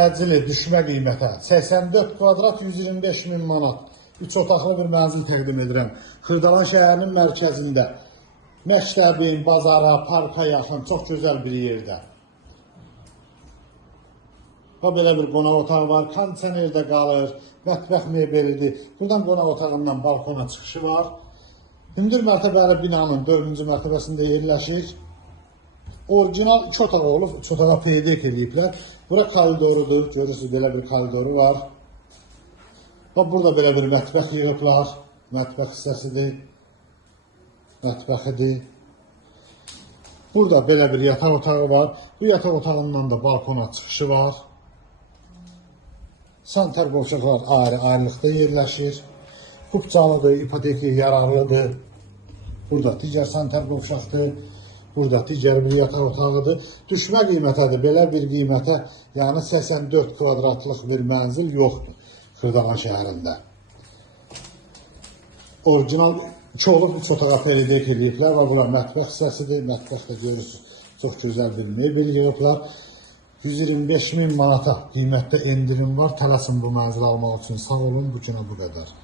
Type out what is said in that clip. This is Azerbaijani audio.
Təcili düşmə qiymətə 84 kvadrat 125 min manat 3 otaqlı bir mənzil təqdim edirəm. Xırdalan şəhərinin mərkəzində məktəbin, bazara, parka yaxın çox gözəl bir yerdə. Və belə bir qonaq otağı var, kondisionerdə qalır, mətbəx mebelidir. Buradan qonaq otağından balkona çıxışı var. Hündür mərtəbəli binanın 4-cü mərtəbəsində yerləşir. Orijinal 2 otağı olub, 3 otağa peydek ediblər. Bura koridorudur, görürsünüz belə bir koridoru var. Və burada belə bir mətbəx yığıblar, mətbəx hissəsidir, mətbəxidir. Burada belə bir yataq otağı var, bu yataq otağından da balkona çıxışı var. Sanitar qovşaqlar ayrı-ayrılıqda yerləşir. Kupçalıdır, ipoteki yararlıdır. Burada digər sanitar qovşaqdır. Burada digər bir yataq otağıdır. Düşmə qiymətədir. Belə bir qiymətə, yəni 84 kvadratlıq bir mənzil yoxdur Xırdalan şəhərində. Orijinal 2 olub 3 otağa peydek ediblər və bura mətbəx hissəsidir. Mətbəxdə görürsünüz, çox gözəl bir mebel yığıblar. 125 min manata qiymətdə endirim var. Tələsin bu mənzili almaq üçün. Sağ olun, bu günə bu qədər.